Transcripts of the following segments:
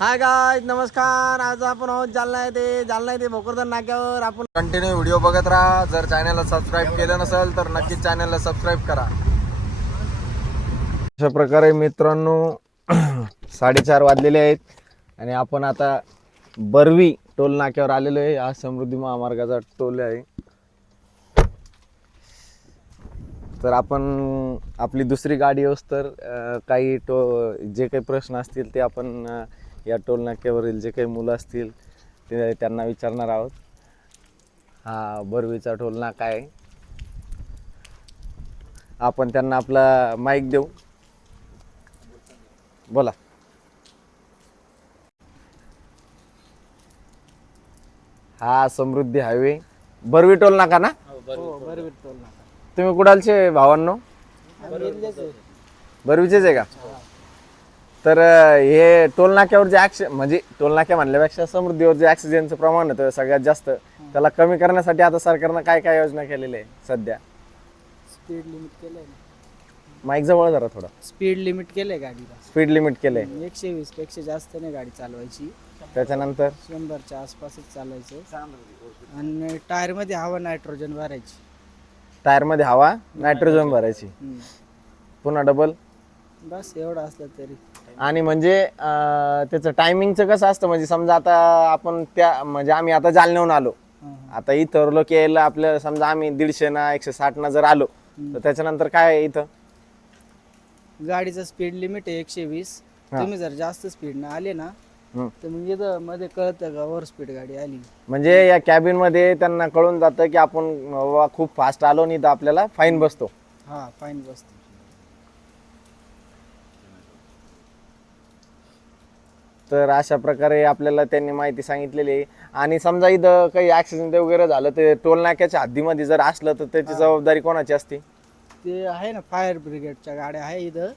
हाय गाय नमस्कार. आज आपण आहोत जालना येते जालना येते भोकरदन नाक्यावर. आपण कंटिन्यू व्हिडिओ बघत राहा. जर चॅनलला सबस्क्राईब केलं नसेल तर नक्कीच चॅनलला सबस्क्राईब करा. अशा प्रकारे मित्रांनो साडेचार वाजलेले आहेत. आणि आपण आता बरवी टोल नाक्यावर आलेलो आहे. हा समृद्धी महामार्गाचा टोल आहे. तर आपण आपली दुसरी गाडी असतर काही टो जे काही प्रश्न असतील ते आपण या टोल नाक्यावरील जे काही मुलं असतील ते त्यांना विचारणार आहोत. हा बरवीचा टोल नाका आहे. आपण त्यांना आपला माईक देऊ. बोला. हा समृद्धी हायवे बरवी टोल नाका ना? तुम्ही कुडालचे भावांनो? बरवीचेच आहे का? तर हे टोल नाक्यावर जे ऍक्स म्हणजे टोल नाक्या म्हणल्यापेक्षा समृद्धीवर जे ऍक्सिडेंटचं प्रमाण होतं सगळ्यात जास्त. त्याला कमी करण्यासाठी आता सरकारनं काय काय योजना केलेल्या आहे सध्या? स्पीड लिमिट केलंय ना. माईक जवळ जरा थोडं. स्पीड लिमिट केलंय गाडीला. स्पीड लिमिट केलंय. एकशे वीसपेक्षा जास्त नाही गाडी चालवायची. त्याच्यानंतर? शंभरच्या आसपासच चालायचं. आणि टायरमध्ये हवा नायट्रोजन भरायची. टायरमध्ये हवा नायट्रोजन भरायची. हम्म. पुन्हा डबल बस एवढं असलं तरी. आणि म्हणजे अं, त्याचं टायमिंगचं कसं असतं? म्हणजे समजा आता आपण त्या म्हणजे आम्ही आता जालन्याहून आलो. आता इथं लोक यायला आपलं समजा आम्ही दीडशे ना एकशे साठ ना जर आलो तर त्याच्यानंतर काय आहे इथं? गाडीचं स्पीड लिमिट आहे एकशे वीस. हा. तुम्ही जर जास्त स्पीड ना आले ना हम्म. तर मग इथं मध्ये कळतं का ओव्हर स्पीड गाडी आली. म्हणजे या कॅबिनमध्ये त्यांना कळून जातं की आपण बाबा खूप फास्ट आलो नाही तर आपल्याला फाईन बसतो. हा फाईन बसते. तर अशा प्रकारे आपल्याला त्यांनी माहिती सांगितलेली आहे. आणि समजा इथं काही ऍक्सिडेंट वगैरे झालं ते टोल नाक्याच्या हद्दीमध्ये जर असलं तर त्याची जबाबदारी कोणाची असते? ते आहे ना फायर ब्रिगेडच्या गाड्या आहे इथं.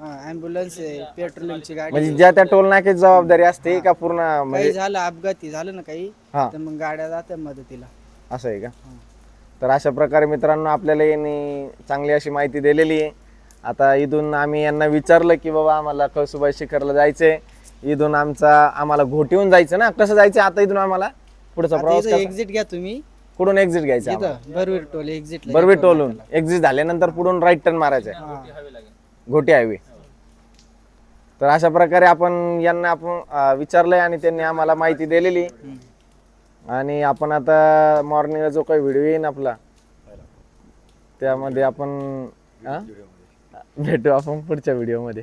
हा ॲम्ब्युलन्स आहे पेट्रोलिंगची गाडी म्हणजे ज्या त्या टोल नाक्याची जबाबदारी असते का पूर्ण काही म्हणजे झालं अपघाती झालं ना काही हा. तर मग गाड्या जात्या मदतीला. असं आहे का? तर अशा प्रकारे मित्रांनो आपल्याला यांनी चांगली अशी माहिती दिलेली आहे. आता इथून आम्ही यांना विचारलं की बाबा आम्हाला कळसुबाई शिखरला जायचंय. इथून आमचा आम्हाला घोटीहून जायचं ना. कसं जायचं आता इथून आम्हाला? पुढचा प्रवास कसा? एक्झिट घ्या तुम्ही. कुठून एक्झिट घ्यायचं आम्हाला? इथं बरवीर टोल एक्झिट बरवी टोलून एक्झिट झाल्यानंतर पुढून राईट टर्न मारायचा आहे. घोटी हायवे. तर अशा प्रकारे आपण यांना आपण अं, विचारलंय आणि त्यांनी आम्हाला माहिती दिलेली. आणि आपण आता मॉर्निंगला जो काही व्हिडिओ येईन आपला त्यामध्ये आपण हा? भेटू आपण पुढच्या व्हिडिओमध्ये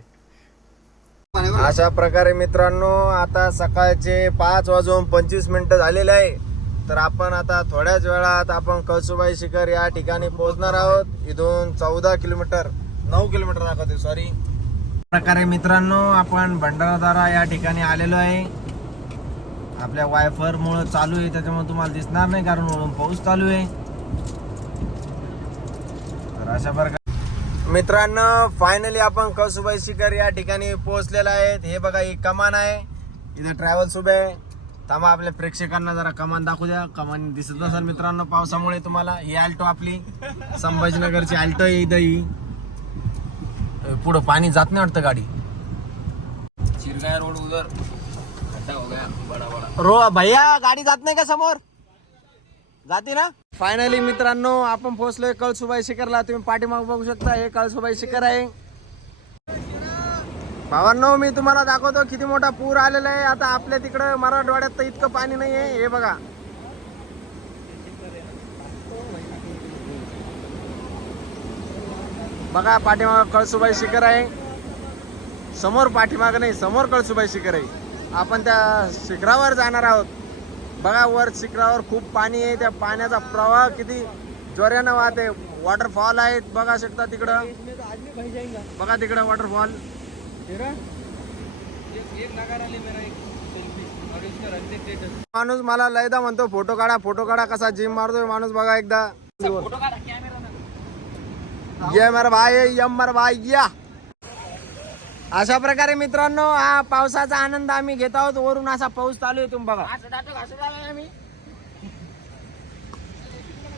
अशा प्रकारे मित्रांनो आता सकाळचे पाच वाजून पंचवीस मिनिटं झालेले आहे. तर आपण आता थोड्याच वेळात आपण कळसुबाई शिखर या ठिकाणी पोहोचणार आहोत. इथून चौदा किलोमीटर नऊ किलोमीटर दाखवते सॉरी प्रकारे मित्रांनो आपण भंडारादारा या ठिकाणी आलेलो आहे. आपल्या वायफर मुळे चालू आहे त्याच्यामुळे तुम्हाला दिसणार नाही कारण वरून पाऊस चालू आहे. तर अशा प्रकारे मित्रांनो फायनली आपण कळसुबाई शिखर या ठिकाणी पोहोचलेला आहेत. हे बघा ही कमान आहे. इथं ट्रॅव्हल्स उभे आहे. थांबा आपल्या प्रेक्षकांना जरा कमान दाखवू द्या. कमान दिसत नसेल मित्रांनो पावसामुळे तुम्हाला. ही आल्टो आपली. संभाजीनगरची आल्टो आहे इथं ही. पुढं पाणी जात नाही वाटतं गाडी. चिरगाय रोड उधर. खड्डा हो गया बड़ा बड़ा रो भैया गाडी जात नाही का समोर? जाते ना? फायनली मित्रांनो आपण पोहोचलोय कळसुबाई शिखरला. तुम्ही पाठीमाग बघू शकता हे कळसुबाई शिखर आहे. भावांनो मी तुम्हाला दाखवतो किती मोठा पूर आलेला आहे. आता आपल्या तिकडं मराठवाड्यात तर इतकं पाणी नाही आहे हे बघा. बघा पाठीमाग कळसुबाई शिखर आहे. समोर पाठीमाग नाही समोर कळसुबाई शिखर आहे. आपण त्या शिखरावर जाणार आहोत. बघा वर शिखरावर खूप पाणी आहे. त्या पाण्याचा प्रवाह किती जोऱ्यानं वाहते. वॉटरफॉल आहेत बघा शकता तिकडं. बघा तिकडं वॉटरफॉल माणूस मला लयदा म्हणतो फोटो काढा फोटो काढा कसा जिम मारतोय माणूस. बघा एकदा. ये मर भाई यम मर भाई या. अशा प्रकारे मित्रांनो हा पावसाचा आनंद आम्ही घेत आहोत. वरून असा पाऊस चालू आहे तुम्ही बघा.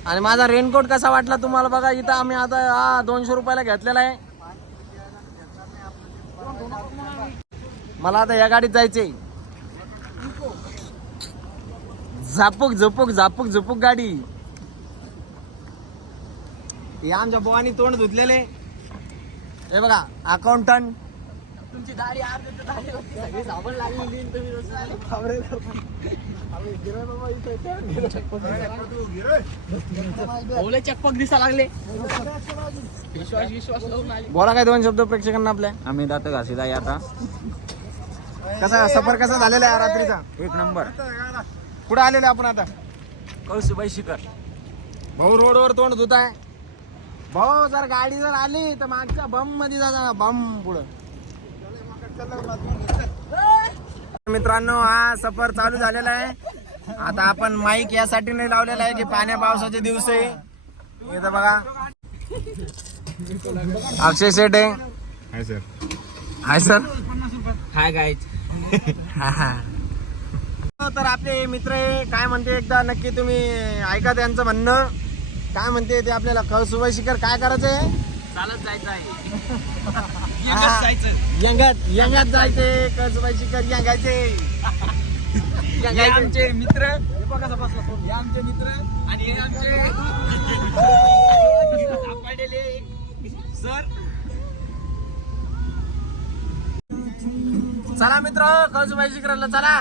आणि माझा रेनकोट कसा वाटला तुम्हाला बघा इथं आम्ही आता हा दोनशे रुपयाला घेतलेला आहे. मला आता या गाडीत जायचंय. झापूक झुपूक झापूक झुपूक गाडी. हे आमच्या बोवानी तोंड धुतलेले. हे बघा अकाउंटंट तुमची दाढी अर्धी तर झाली होती सगळी साबण लागलेली आणि तुम्ही रस्त्याने आले. बापरे. आम्ही गिरं बाबा इथं इथं. गिरं चकपक. ओले चकपक दिसा लागले. विश्वास विश्वास लावून आले. बोला काय दोन शब्द प्रेक्षकांना आपल्या? आम्ही दात घासीला आहे आता. कसा सफर कसा झालेला आहे रात्रीचा? एक नंबर. कुठे आलेले आपण आता? कळसुबाई शिखर. भाऊ रोडवर तोंड धुत आहे भाऊ जर गाडी जर आली तर मागच्या बममध्ये जाता बम पुढं. मित्रांनो हा सफर चालू झालेला आहे. आता आपण माईक यासाठी नाही लावलेला आहे की पाण्या पावसाचे दिवस आहे. इथं बघा. अक्षय शेठ आहे hi sir hi sir hi guys तर आपले मित्र आहे, काय म्हणते एकदा नक्की तुम्ही ऐका त्यांचं म्हणणं. काय म्हणते ते आपल्याला शिखर काय करायचंय? चालत जायचं आहे. यंगात यंगात जायचे कळसुबाई शिखर यंगायचे. हे यंगायचे. आमचे मित्र. हे आमचे मित्र आणि हे आमचे सापडलेले सर. चला मित्र कळसुबाई शिखराला चला.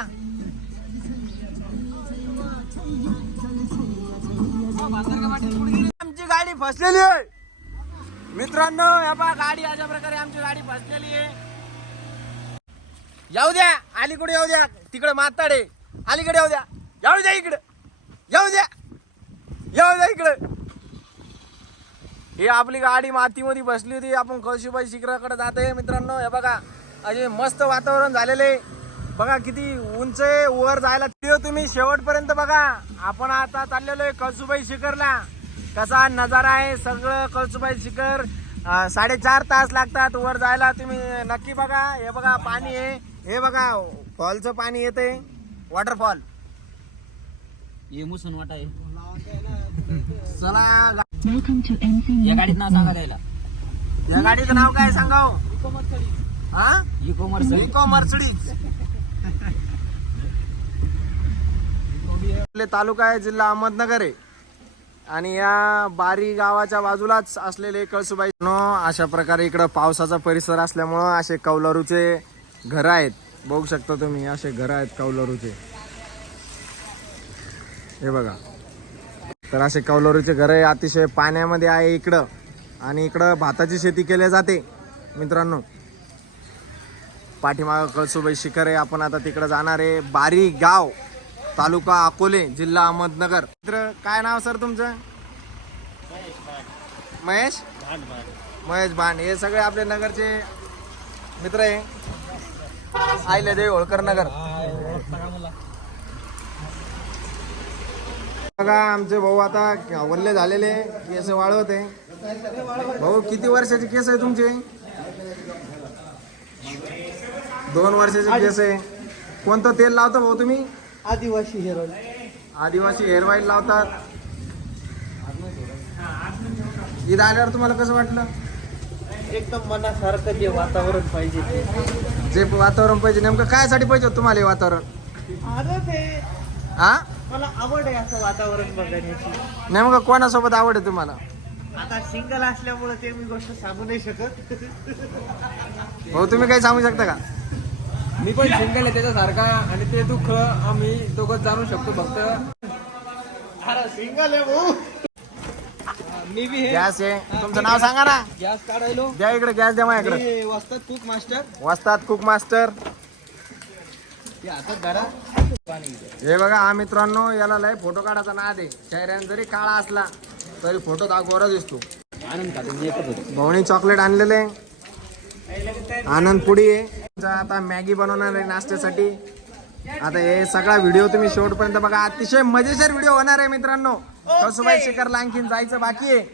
आमची गाडी फसलेली आहे. मित्रांनो या पहा गाडी अशा प्रकारे आमची गाडी फसलेली आहे. येऊ द्या अलीकडे येऊ द्या. तिकडे माताडे अलीकडे येऊ द्या. येऊ द्या इकडे. येऊ द्या. येऊ द्या इकडे. हे आपली गाडी मातीमध्ये बसली होती. आपण कळशीबाई शिखराकडे जात आहे मित्रांनो. हे बघा असे मस्त वातावरण झालेले बघा किती उंच आहे वर जायला तुम्ही शेवटपर्यंत बघा. आपण आता चाललेलो आहे कळसुबाई शिखरला. कसा नजारा आहे? सगळं कळसुबाई शिखर साडेचार तास लागतात वर जायला. तुम्ही नक्की बघा. हे बघा पाणी आहे. हे बघा फॉलचं पाणी येते वॉटरफॉल. हे मुसून वाटा आहे चला. या गाडीत नाव सांगा द्यायला या गाडीचं नाव काय सांगाव? हा? इको मर्सडीज आपले तालुका आहे जिल्हा अहमदनगर आहे. आणि या बारी गावाच्या बाजूलाच असलेले कळसुबाई अशा प्रकारे इकडं पावसाचा परिसर असल्यामुळं असे कौलारूचे घरं आहेत. बघू शकता तुम्ही असे घरं आहेत कौलारूचे. हे बघा. तर असे कौलारूचे घर आहे अतिशय पाण्यामध्ये आहे इकडं. आणि इकडं भाताची शेती केली जाते मित्रांनो. पाठीमागं कळसुबाई शिखर आहे आपण आता तिकडं जाणार आहे. बारी गाव. तालुका अकोले जिल्हा अहमदनगर. मित्र काय नाव सर तुमचं? महेश? महेश भांड हे सगळे आपले नगरचे मित्र आहे. आईले देव होळकर नगर. बघा आमचे भाऊ आता वल्ले झालेले. केस वाळवते भाऊ किती वर्षाचे केस आहे तुमचे? दोन वर्षाचे केस आहे. कोणतं तेल लावता भाऊ तुम्ही? आदिवासी हेरोल आदिवासी हेअर ऑइल लावतात. ईद आल्यावर तुम्हाला कसं वाटलं? एकदम मनासारखं जे वातावरण पाहिजे ते. जे वातावरण पाहिजे नेमकं कायसाठी पाहिजे होतं तुम्हाला हे वातावरण? अरे ते हा? मला आवड आहे असं वातावरण बघण्याची. नेमकं कोणासोबत आवड आहे तुम्हाला? आता सिंगल असल्यामुळे ते मी गोष्ट सांगू नाही शकत. भाऊ तुम्ही काही सांगू शकता का? मी पण सिंगल आहे त्याच्यासारखा आणि ते दुःख आम्ही दोघं जाणू शकतो फक्त. अरे सिंगल आहे भाऊ. मी बी हे गॅस आहे. तुमचं नाव सांगा ना. गॅस काढायलो. द्या इकडे गॅस द्या माझ्याकडे. मी वाजतात कुक मास्टर वाजतात कुक मास्टर ते हातात धरा हे बघा हा मित्रांनो याला लय फोटो काढायचा नाद आहे. चेहऱ्याने जरी काळा असला तरी फोटो दाखवारा दिसतो. आनंद एकच होतो. भाऊनी चॉकलेट आणलेले आनंद पुडी आहे. आता मॅगी बनवणार आहे नाश्त्यासाठी. आता हे सगळा व्हिडिओ तुम्ही शेवटपर्यंत बघा. अतिशय मजेशीर व्हिडिओ होणार आहे मित्रांनो. कसुबाई शिखरला आणखीन जायचं बाकी आहे.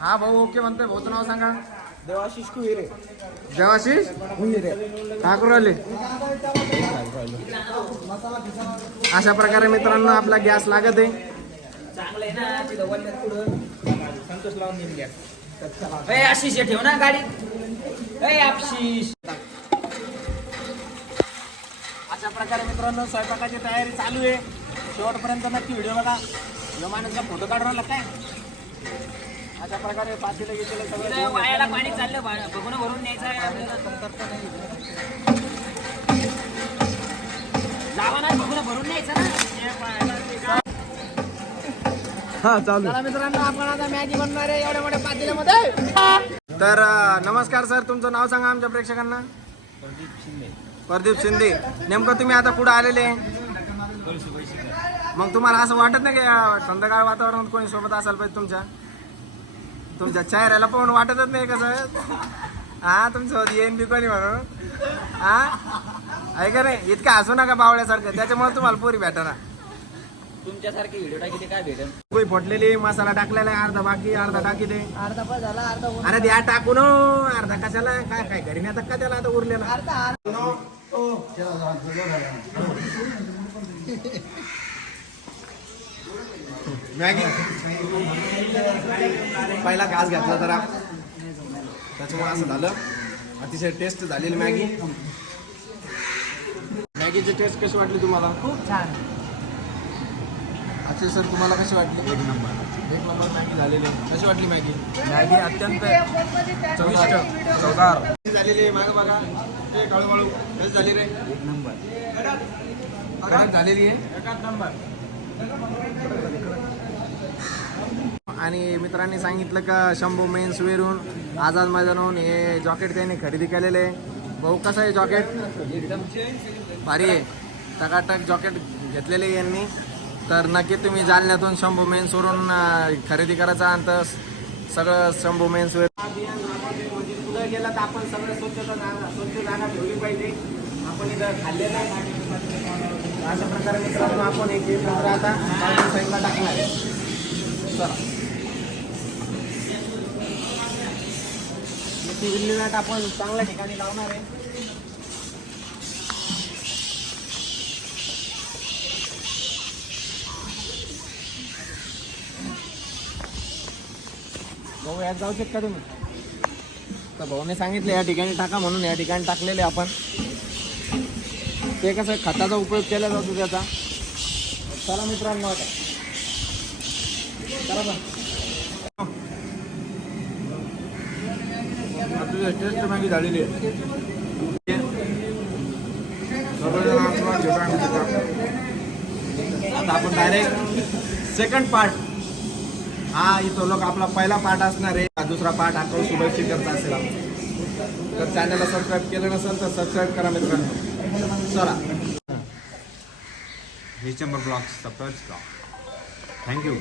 हा भाऊ ओके म्हणतोय. भाऊचं नाव सांगा. देवाशिष कुहिरे. देवाशीष का करू राहिले अशा प्रकारे मित्रांनो आपला गॅस लागत आहे. ना ए आशिष ठेव ना गाडी. ए आशिष. अशा प्रकारे मित्रांनो स्वयंपाकाची तयारी चालू आहे. शेवटपर्यंत नक्की व्हिडिओ बघा. का फोटो काढून काय? अशा प्रकारे पातेलं घेतलेलं सगळं वायाला पाणी चाललं बघून भरून न्यायचं. जावा नाही बघून भरून न्यायचं ना. हा चालू चला मित्रांनो आपण आता मॅगी बनणार आहे एवढ्या मोठ्या पातेल्यामध्ये. तर नमस्कार सर तुमचं नाव सांगा आमच्या प्रेक्षकांना. प्रदीप शिंदे. नेमकं तुम्ही आता कुठं आलेले? मग तुम्हाला असं वाटत नाही की थंडगार वातावरणात कोणी सोबत असायला पाहिजे तुमच्या? तुमच्या चेहऱ्याला पाहून वाटतच नाही कसं हा तुमचं येईन बी कोणी म्हणून? हा? आहे का नाही इतकं हसू नका बावळ्यासारखं. त्याच्यामुळे तुम्हाला पोरी भेटा तुमच्यासारखे व्हिडिओ टाकी काय भेटेल? फोडलेली मसाला टाकलेला आहे अर्धा बाकी अर्धा टाकी दे. अर्धा पण झाला अर्धा अरे द्या टाकून अर्धा कशाला? काय काय घरी नाही आता का त्याला आता उरलेला? अर्धा मॅगी. पहिला घास घेतला जरा. त्याच्यामुळे असं झालं. अतिशय टेस्ट झालेली मॅगी. मॅगीची टेस्ट कशी वाटली तुम्हाला? खूप छान. अक्षय सर तुम्हाला कशी वाटली? एक नंबर. एक नंबर मॅगी झालेली. आहे. कशी वाटली मॅगी? मॅगी अत्यंत चविष्ट चवदार. झालेली आहे मागं बघा. ते हळूहळू रे. एक नंबर. कडक झालेली आहे. एकाच नंबर. आणि मित्रांनी सांगितलं का शंभू मेन्स वेरून आझाद मैदानाहून हे जॉकेट त्यांनी खरेदी केलेले आहे. भाऊ कसं आहे जॉकेट? भारी आहे. टकाटक जॉकेट घेतलेले यांनी. तर नक्की तुम्ही जालन्यातून शंभू मेन्सवरून खरेदी करायचा आणि तर सगळं शंभू मेन्सवर पुढे गेला तर आपण सगळं स्वच्छता जागा स्वच्छ जागा ठेवली पाहिजे आपण इथं खाल्लेलं अशा प्रकारे मित्रांनो आपण एक एकत्र आता साईडला टाकणार आहे चला ती विल्हेवाट आपण चांगल्या ठिकाणी लावणार आहे. भाऊ यात जाऊ शकता तुम्ही. तर भाऊने सांगितलं या ठिकाणी टाका म्हणून या ठिकाणी टाकलेले आपण. ते कसं खताचा उपयोग केला जातो त्याचा. चला मित्रांनो आता. चला पण. टेस्ट मागी झालेली आहे. आता आपण डायरेक्ट सेकंड पार्ट हा इथं लोक आपला पहिला पार्ट असणार आहे. हा दुसरा पार्ट आपण शुभेच्छा करता असेल. तर चॅनलला सबस्क्राईब केलं नसेल तर सबस्क्राईब करा मित्रांनो. चला. December Vlogs, subscribe का? Thank you